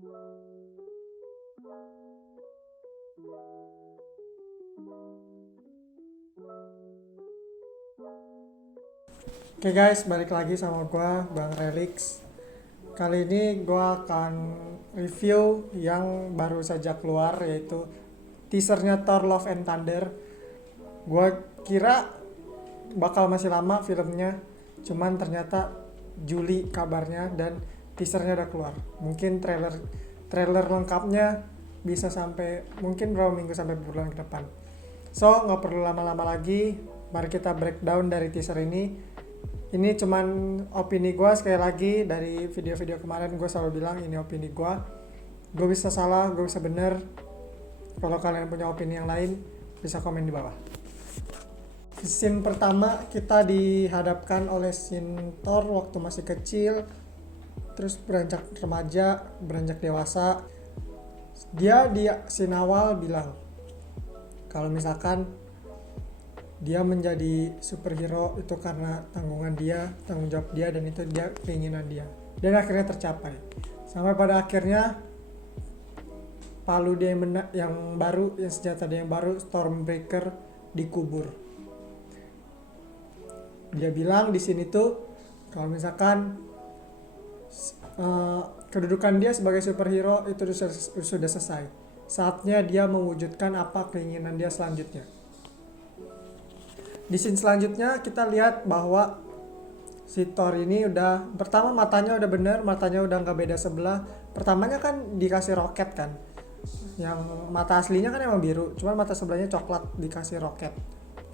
Oke guys, balik lagi sama gua Bang Relix. Kali ini gua akan review yang baru saja keluar, yaitu teasernya Thor Love and Thunder. Gua kira bakal masih lama filmnya, cuman ternyata Juli kabarnya dan teasernya udah keluar. Mungkin trailer lengkapnya bisa sampai mungkin berapa minggu sampai bulan ke depan. So, nggak perlu lama-lama lagi, mari kita breakdown dari teaser ini. Ini cuman opini gue, sekali lagi dari video-video kemarin gue selalu bilang ini opini gue. Gue bisa salah, gue bisa bener. Kalau kalian punya opini yang lain, bisa komen di bawah. Scene pertama kita dihadapkan oleh scene Thor waktu masih kecil, terus beranjak remaja, beranjak dewasa. Dia di scene awal bilang kalau misalkan dia menjadi superhero itu karena tanggung jawab dia, dan itu dia keinginan dia, dan akhirnya tercapai. Sampai pada akhirnya palu dia yang baru, yang senjata dia yang baru, Stormbreaker, dikubur. Dia bilang di sini tuh kalau misalkan kedudukan dia sebagai superhero itu sudah selesai. Saatnya dia mewujudkan apa keinginan dia selanjutnya. Di scene selanjutnya kita lihat bahwa si Thor ini udah, pertama matanya udah bener, matanya udah nggak beda sebelah. Pertamanya kan dikasih roket kan, yang mata aslinya kan emang biru, cuman mata sebelahnya coklat dikasih roket.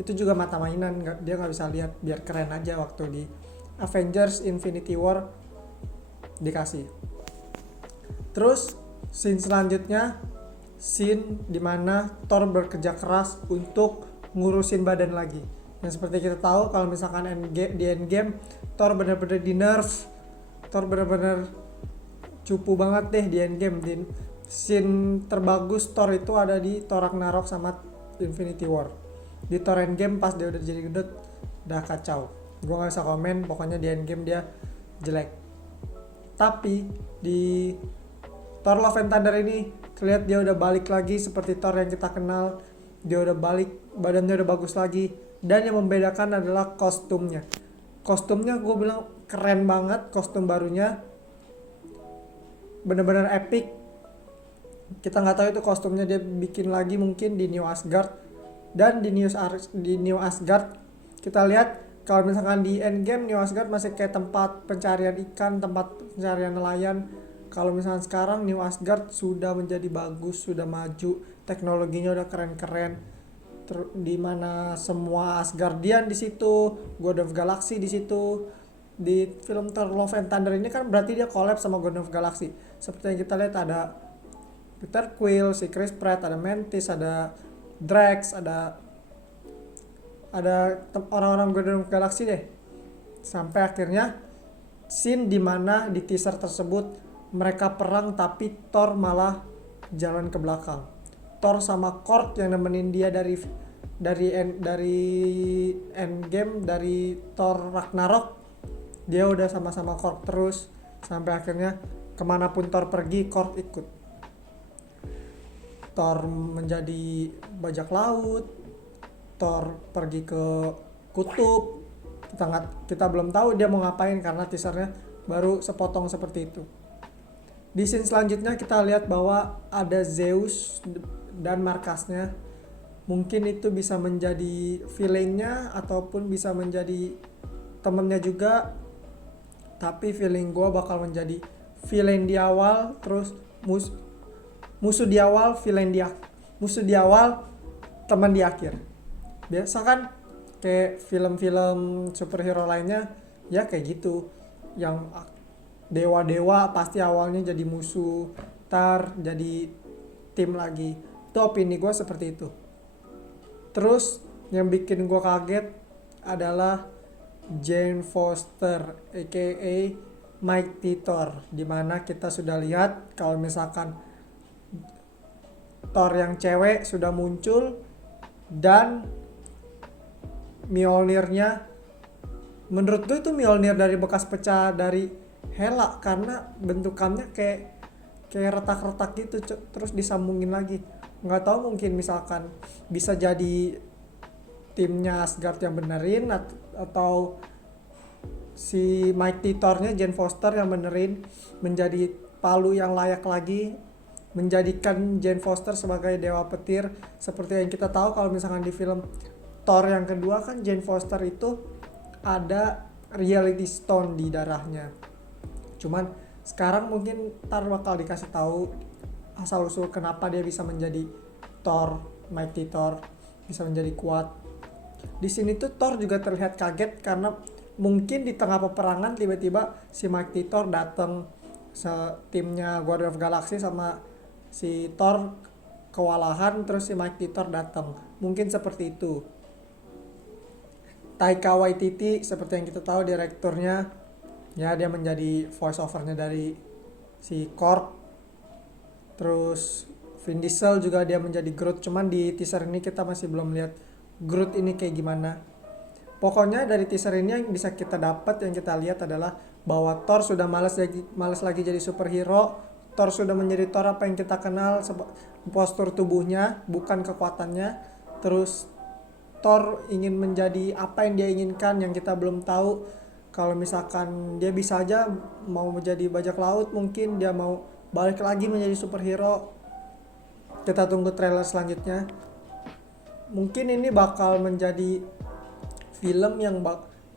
Itu juga mata mainan, dia nggak bisa lihat, biar keren aja waktu di Avengers Infinity War dikasih. Terus scene selanjutnya, scene dimana Thor bekerja keras untuk ngurusin badan lagi. Yang seperti kita tahu kalau misalkan di Endgame, Thor bener-bener di nerf, Thor bener-bener cupu banget deh di Endgame. Di scene terbagus Thor itu ada di Thor Ragnarok sama Infinity War. Di Thor Endgame pas dia udah jadi gendut, udah kacau. Gue gak bisa komen, pokoknya di Endgame dia jelek. Tapi di Thor Love and Thunder ini terlihat dia udah balik lagi seperti Thor yang kita kenal. Dia udah balik, badannya udah bagus lagi. Dan yang membedakan adalah kostumnya. Kostumnya gue bilang keren banget, kostum barunya bener-bener epic. Kita nggak tahu itu kostumnya dia bikin lagi mungkin di New Asgard. Dan di New Asgard kita lihat kalau misalkan di Endgame New Asgard masih kayak tempat pencarian ikan, tempat pencarian nelayan. Kalau misalkan sekarang New Asgard sudah menjadi bagus, sudah maju, teknologinya udah keren-keren. Di mana semua Asgardian di situ, God of Galaxy di situ. Di film Thor Love and Thunder ini kan berarti dia collab sama God of Galaxy. Seperti yang kita lihat ada Peter Quill, si Chris Pratt, ada Mantis, ada Drax, ada orang-orang God of Galaxy deh. Sampai akhirnya scene dimana di teaser tersebut mereka perang tapi Thor malah jalan ke belakang. Thor sama Korg yang nemenin dia dari Endgame, dari Thor Ragnarok, dia udah sama-sama Korg terus sampai akhirnya kemanapun Thor pergi Korg ikut. Thor menjadi bajak laut, Thor pergi ke kutub. Kita belum tahu dia mau ngapain karena teasernya baru sepotong seperti itu. Di scene selanjutnya kita lihat bahwa ada Zeus dan markasnya. Mungkin itu bisa menjadi villainnya ataupun bisa menjadi temennya juga. Tapi feeling gue bakal menjadi villain di awal, terus musuh di awal, musuh di awal, teman di akhir. Biasa kan kayak film-film superhero lainnya ya kayak gitu. Yang dewa-dewa pasti awalnya jadi musuh, ntar jadi tim lagi. Itu opini gue seperti itu. Terus yang bikin gue kaget adalah Jane Foster aka Mighty Thor, dimana kita sudah lihat kalau misalkan Thor yang cewek sudah muncul dan Mjolnirnya, menurut gue itu Mjolnir dari bekas pecah dari Hela karena bentukannya kayak kayak retak-retak gitu, terus disambungin lagi. Nggak tahu, mungkin misalkan bisa jadi timnya Asgard yang benerin, atau si Mighty Thor-nya Jane Foster yang benerin menjadi palu yang layak lagi, menjadikan Jane Foster sebagai dewa petir. Seperti yang kita tahu kalau misalkan di film Thor yang kedua kan Jane Foster itu ada reality stone di darahnya. Cuman sekarang mungkin ntar bakal dikasih tahu asal usul kenapa dia bisa menjadi Thor, Mighty Thor, bisa menjadi kuat. Di sini tuh Thor juga terlihat kaget karena mungkin di tengah peperangan tiba-tiba si Mighty Thor datang, timnya Guardian of Galaxy sama si Thor kewalahan, terus si Mighty Thor datang. Mungkin seperti itu. Taika Waititi seperti yang kita tahu direkturnya, ya dia menjadi voice overnya dari si Korg. Terus Vin Diesel juga dia menjadi Groot, cuman di teaser ini kita masih belum lihat Groot ini kayak gimana. Pokoknya dari teaser ini yang bisa kita dapat, yang kita lihat adalah bahwa Thor sudah malas lagi jadi superhero. Thor sudah menjadi Thor apa yang kita kenal, postur tubuhnya bukan kekuatannya. Terus Thor ingin menjadi apa yang dia inginkan yang kita belum tahu. Kalau misalkan dia bisa aja mau menjadi bajak laut, mungkin dia mau balik lagi menjadi superhero. Kita tunggu trailer selanjutnya. Mungkin ini bakal menjadi film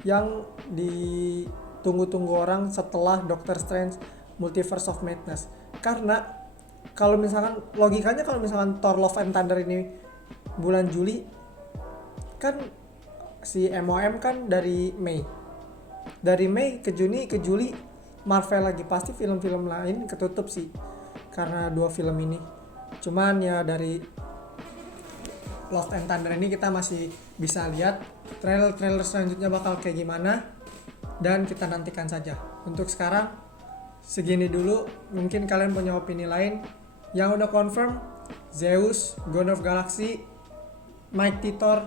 yang ditunggu-tunggu orang setelah Doctor Strange Multiverse of Madness. Karena kalau misalkan logikanya, kalau misalkan Thor Love and Thunder ini bulan Juli, kan si MOM kan dari Mei ke Juni ke Juli Marvel lagi, pasti film-film lain ketutup sih karena 2 film ini. Cuman ya dari Love and Thunder ini kita masih bisa lihat trailer selanjutnya bakal kayak gimana, dan kita nantikan saja. Untuk sekarang segini dulu, mungkin kalian punya opini lain. Yang udah confirm Zeus, God of Galaxy, Mighty Thor,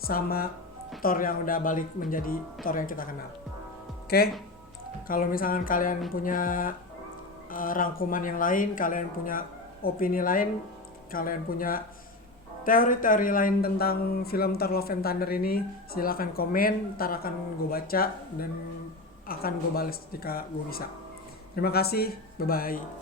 sama Thor yang udah balik menjadi Thor yang kita kenal. Oke, kalau misalkan kalian punya rangkuman yang lain, kalian punya opini lain, kalian punya teori-teori lain tentang film Thor Love and Thunder ini, silakan komen, ntar akan gue baca dan akan gue balas jika gue bisa. Terima kasih, bye bye.